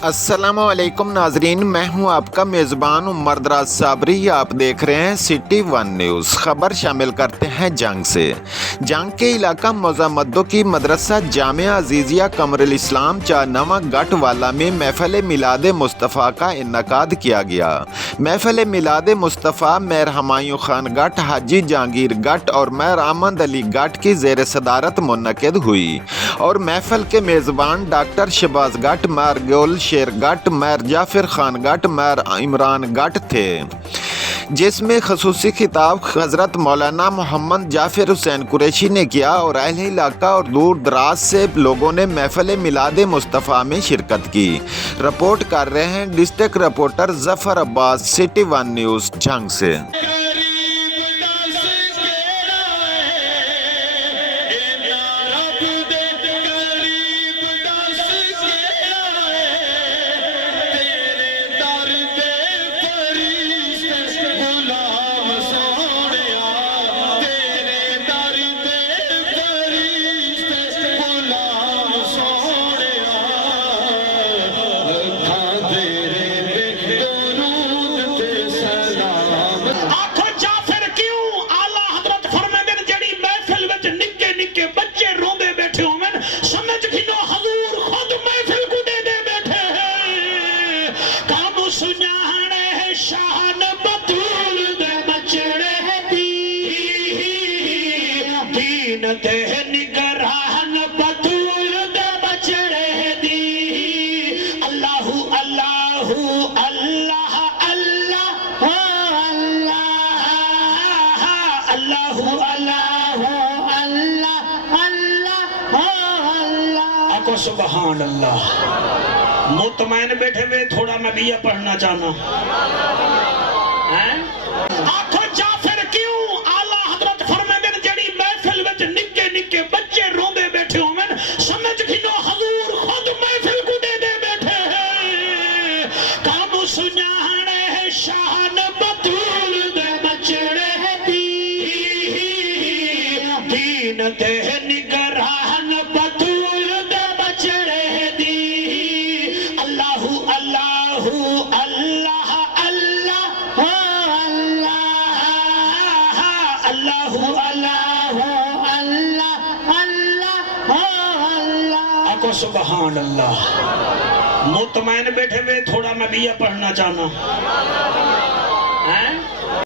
अस्सलामुअलैकुम नाजरीन, मैं हूं आपका मेज़बान उमर दराज साबरी। आप देख रहे हैं सिटी वन न्यूज़। खबर शामिल करते हैं जंग से। जंग के इलाका मोज़ामद्दो की मदरसा जामिया अजीज़िया कमरुल इस्लाम चारनवा गट वाला में महफिल मिलाद मुस्तफ़ा का इनकाद किया गया। महफिल मिलाद मुस्तफ़ा मेर हमायूं खान गट, हाजी जहांगीर गट और मेर अहमद अली गट की ज़ेर सदारत मुनक़िद हुई और महफिल के मेज़बान डॉक्टर शहबाज गट, मेर गोल शेर गट, मेर जाफिर खान गट, मेर इमरान गट थे, जिसमें खसूसी खिताब हज़रत मौलाना मोहम्मद जाफिर हुसैन कुरैशी ने किया और अहले इलाका और दूर दराज से लोगों ने महफिल मिलाद मुस्तफ़ा में शिरकत की। रिपोर्ट कर रहे हैं district reporter Zafar Abbas, city one news जंग से। निगरान बतूल दे बचड़े दी। अल्लाहू अल्लाहू अल्लाह अल्लाह अल्लाह अल्लाहू अल्लाहू अल्लाह अल्लाह अल्लाह। आको सुबहान अल्लाह। मुतमैन बैठे हुए, थोड़ा मैं भी पढ़ना चाहना है। आखो जाफिर क्यों आला हजरत फरमाते ने जेड़ी महफिल विच निक्के निक्के बच्चे रोंदे बैठे होवन, समझ खिनो हजूर खुद महफिल को दे दे बैठे हैं। कानू सुनाने है शान बतूल दे बचड़े दी। दीन ते निगरान बतूल दे बचड़े दी। अल्लाहू अल्लाहू अल्लाह अल्लाह अल्लाहू अल्लाहू अल्लाह अल्लाह अल्लाह। आको सुबहान अल्लाह। मुतमैन बैठे हुए, थोड़ा मैं भी पढ़ना चाहना है।